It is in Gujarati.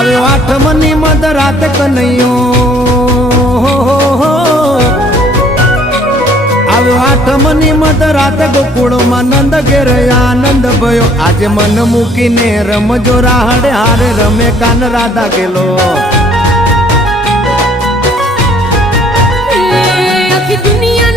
આવ્યો આઠમની મધરાત કનૈયો, આવ્યો આઠમની મધરાત ગોકુળમાં નંદ ઘેર આનંદ ભયો. આજે મન મૂકીને રમજો રાહડે હારે રમે કાન રાધા ગેલો. આખી દુનિયા